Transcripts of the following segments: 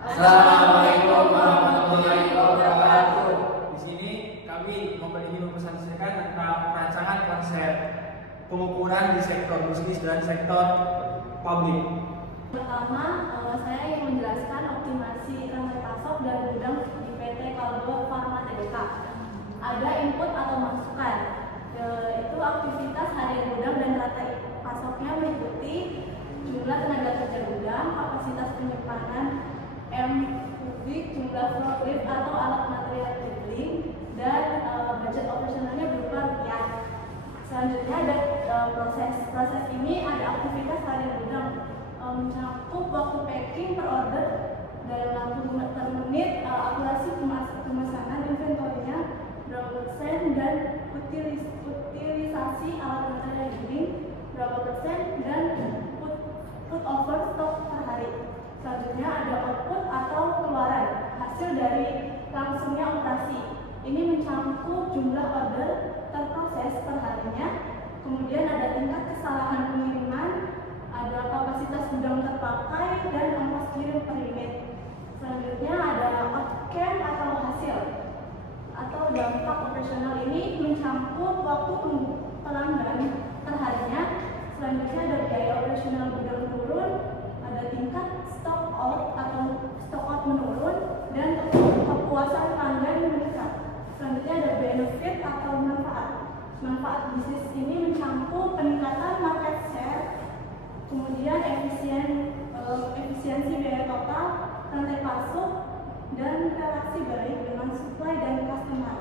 Assalamualaikum warahmatullahi wabarakatuh. Di sini kami ingin mempresentasikan tentang rancangan konsep pengukuran di sektor bisnis dan sektor publik. Pertama, saya ingin menjelaskan optimasi rantai pasok dan gudang di PT Kalbo Farma Tbk. Ada input atau masukan, yaitu aktivitas harian gudang dan rantai pasoknya meliputi jumlah tenaga kerja gudang, kapasitas penyimpanan M kubik, jumlah forklift atau alat material handling, dan budget operasionalnya berupa rupiah. Selanjutnya ada proses ini ada aktivitas harian gudang, mencakup waktu packing per order dalam waktu per menit, akurasi pemesanan, inventorinya berapa persen, dan utilisasi alat material handling berapa persen, dan put over stok per hari. Selanjutnya ada output atau keluaran hasil dari langsungnya operasi. Ini mencakup jumlah order terproses per harinya. Kemudian ada tingkat kesalahan pengiriman, ada kapasitas gudang terpakai, dan ongkos kirim per unit. Selanjutnya ada outcome atau hasil atau dampak operasional. Ini mencakup waktu pelanggan per harinya. Selanjutnya ada biaya operasional gudang turun, ada tingkat stock out atau stock out menurun, dan kepuasan pelanggan meningkat. Selanjutnya ada benefit atau manfaat. Manfaat bisnis ini mencakup peningkatan market share, kemudian efisiensi biaya total, rantai pasok, dan relasi baik dengan supply dan customer.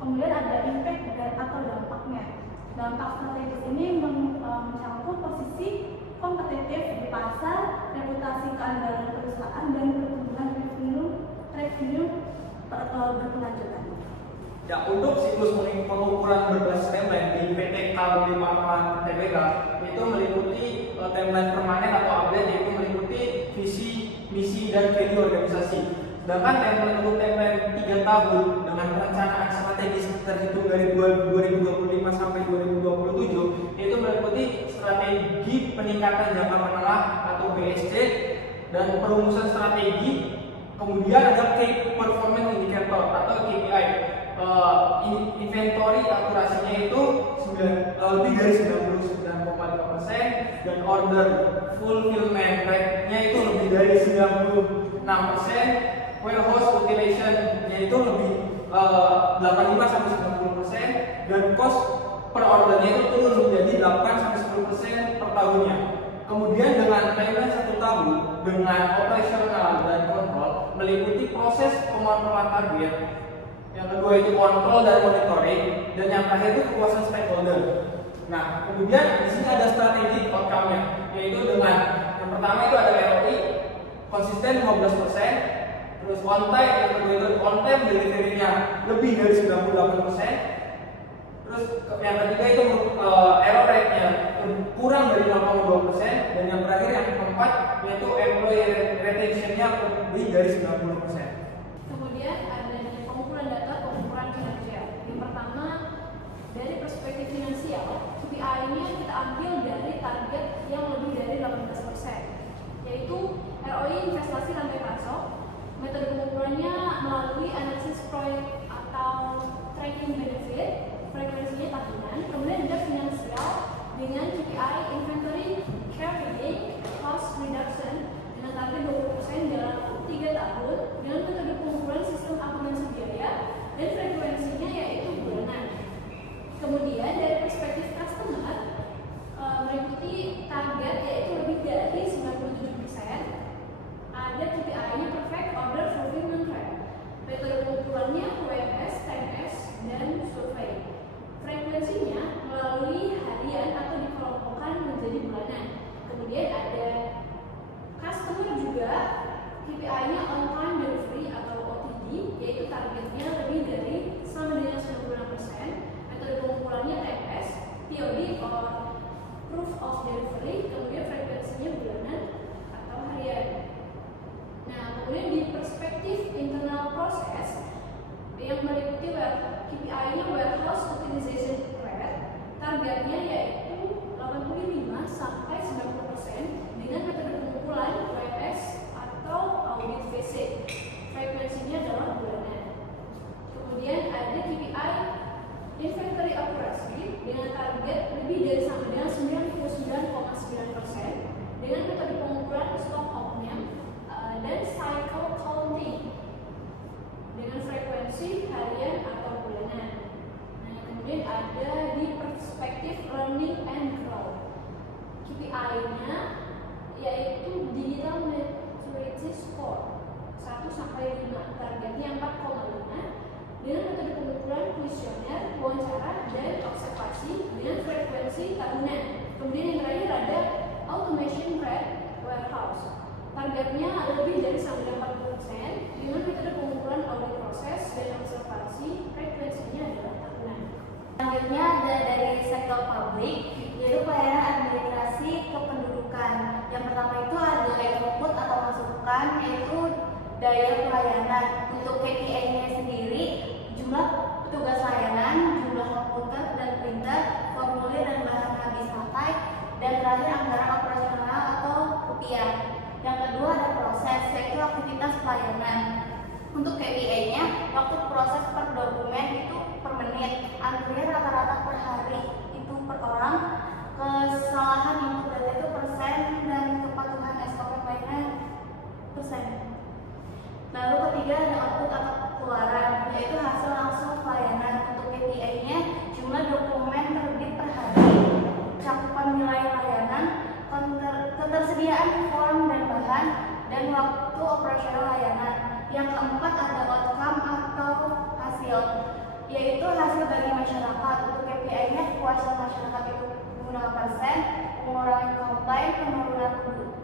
Kemudian ada impact atau dampaknya. Dampak strategis ini mencakup posisi kompetitif di pasar, reputasi keandalan perusahaan, dan pertumbuhan revenue berkelanjutan. Ya, untuk siklus pengukuran berbasis timeline di PT Kalbo Farma Tbk itu meliputi timeline permanen atau update, yaitu meliputi visi, misi, dan value organisasi. Sedangkan timeline untuk timeline 3 tahun dengan perencanaan strategis terhitung dari 2025 sampai 2027 itu meliputi strategi peningkatan jangka menengah atau BSC dan perumusan strategi. Kemudian ada Key Performance Indicator atau KPI. Inventory akurasinya itu lebih dari 99,5%, dan order fulfillment rate-nya itu lebih dari 96%, warehouse utilization-nya itu lebih 85-90%, dan cost per ordernya itu turun menjadi 8-10% per tahunnya. Kemudian dengan timeline 1 tahun dengan operasional dan kontrol meliputi proses pemonitoran target. Yang kedua itu kontrol dan monitoring, dan yang terakhir itu kepuasan stakeholder. Nah, kemudian di sini ada strategi outcome-nya, yaitu dengan yang pertama itu ada ROI konsisten 15%, terus on time, yang kedua itu on time delivery-nya lebih dari 98%, terus yang ketiga itu error rate-nya kurang dari 0,2%, dan yang terakhir yang keempat yaitu employee retention-nya lebih dari 90%. Kemudian ada pengumpulan data, pengukuran kinerja. Yang pertama, dari perspektif finansial, KPI-nya kita ambil dari target yang lebih dari 18%, yaitu ROI investasi rantai pasok. Metode pengukurannya melalui analisis proyek atau tracking benefit, frekuensinya tahunan. Kemudian ada finansial dengan KPI inventory carrying cost reduction dengan target 20% dalam 3 tahun dengan metode pengumpulan sistem akuntansi biaya, dan frekuensinya yaitu bulanan. Kemudian dari perspektif customer meliputi target yaitu lebih dari 97%, ada KPI-nya perfect order fulfillment rate. Metode pengumpulannya WMS, TMS, dan survei. Frekuensinya melalui harian atau di frequency score 1 sampai 5, targetnya 4,5 dengan metode pengukuran kuesioner, wawancara, dan observasi dengan frekuensi tahunan. Kemudian yang terakhir ada automation rate warehouse. Targetnya lebih dari 40% dengan metode pengukuran audit proses dan observasi, frekuensinya adalah tahunan. Selanjutnya ada dari sektor publik, yaitu pelayanan administrasi kependudukan. Yang pertama itu ada output atau masukan, yaitu daya pelayanan. Untuk KPI-nya sendiri, jumlah petugas layanan, jumlah komputer dan printer, formulir dan bahan habis pakai, dan terakhir anggaran operasional atau rupiah. Yang kedua ada proses, yaitu aktivitas pelayanan. Untuk KPI-nya, waktu proses per dokumen itu per menit, antrian rata-rata per hari itu per orang, kesalahan input data itu persen, dan kepatuhan SOP lainnya persen. Lalu ketiga ada output atau keluaran, yaitu hasil langsung pelayanan. Untuk KPI-nya, jumlah dokumen terbit per hari, cakupan nilai layanan, ketersediaan form dan bahan, dan waktu operasional layanan. Yang keempat ada outcome atau hasil, yaitu hasil bagi masyarakat. Untuk KPI-nya, kepuasan masyarakat itu menggunakan persen, pengurangan komplain, penurunan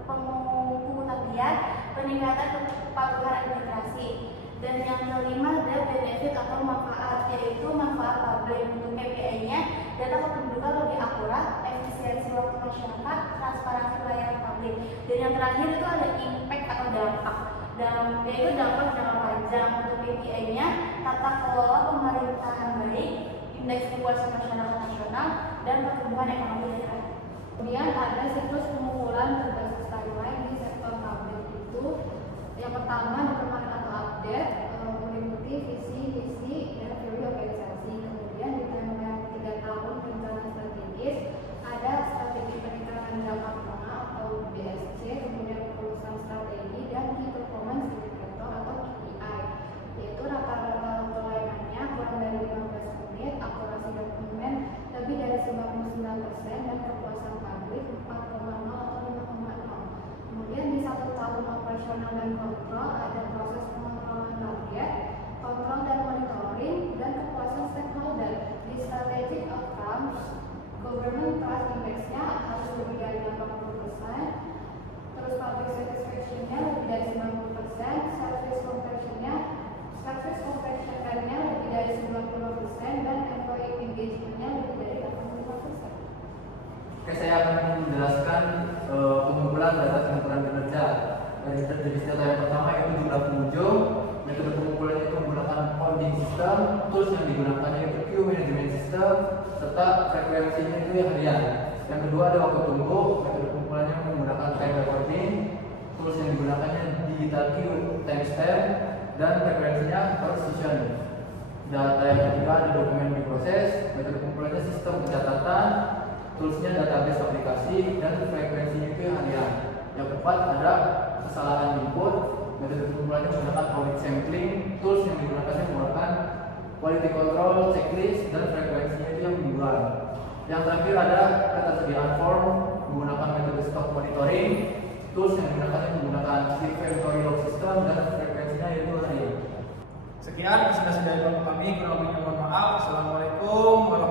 pungutan biaya, peningkatan kepatuhan administrasi. Dan yang kelima ada benefit atau manfaat, yaitu manfaat publik. Untuk KPI-nya, data kependudukan lebih akurat, efisiensi waktu masyarakat, transparansi pelayanan publik. Dan yang terakhir itu ada impact atau dampak. Dan yaitu dampak jangka panjang. Untuk KPI-nya, tata kelola pemerintahan baik, indeks kepuasan masyarakat nasional, dan pertumbuhan ekonomi daerah. Kemudian ada siklus pengumpulan berbasis timeline di sektor publik itu. Yang pertama ada kemarin atau update, meliputi visi, misi, dan teori organisasi. Kemudian di timeline 3 tahun rencana strategis ada strategi peningkatan dampak menengah atau BSC, kemudian kelulusan strategi dan key performance indicator atau KPI, yaitu rata-rata pelayanannya kurang dari 15 menit, akurasi dokumen lebih dari 99%, dan kepuasan publik 4,0 atau 5,0. Kemudian di 1 tahun operasional dan kontrol ada proses pengontrolan target, kontrol dan monitoring, dan kepuasan stakeholder. Di strategic outcomes, government trust index-nya harus lebih dari 80%, terus public satisfaction-nya lebih dari 90%, service completion rate-nya lebih dari 90%, dan employee engagement-nya lebih dari 85%. Oke, saya akan menjelaskan pengumpulan data pengumpulan kinerja. Dari jenis data yang pertama yaitu jumlah pengunjung. Metode pengumpulan itu menggunakan coding system, tools yang digunakan yaitu queue management system, serta frekuensinya itu yang harian. Yang kedua ada waktu tunggu. Metode pengumpulannya menggunakan time recording, tools yang digunakannya digital queue, timestamp, dan frekuensinya per session. Data yang ketiga ada dokumen diproses. Metode pengumpulannya sistem pencatatan, toolsnya database aplikasi, dan frekuensinya itu harian. Yang keempat ada kesalahan input. Metode pengumpulannya menggunakan audit sampling, tools yang digunakannya menggunakan quality control, checklist, dan frekuensinya itu yang mingguan. Yang terakhir ada ketersediaan form menggunakan metode stock monitoring, tools yang digunakannya menggunakan inventory log system, dan frekuensinya yaitu harian. Sekian presentasi dari Bapak kami, kurang lebihnya mohon maaf. Assalamualaikum warahmatullahi wabarakatuh.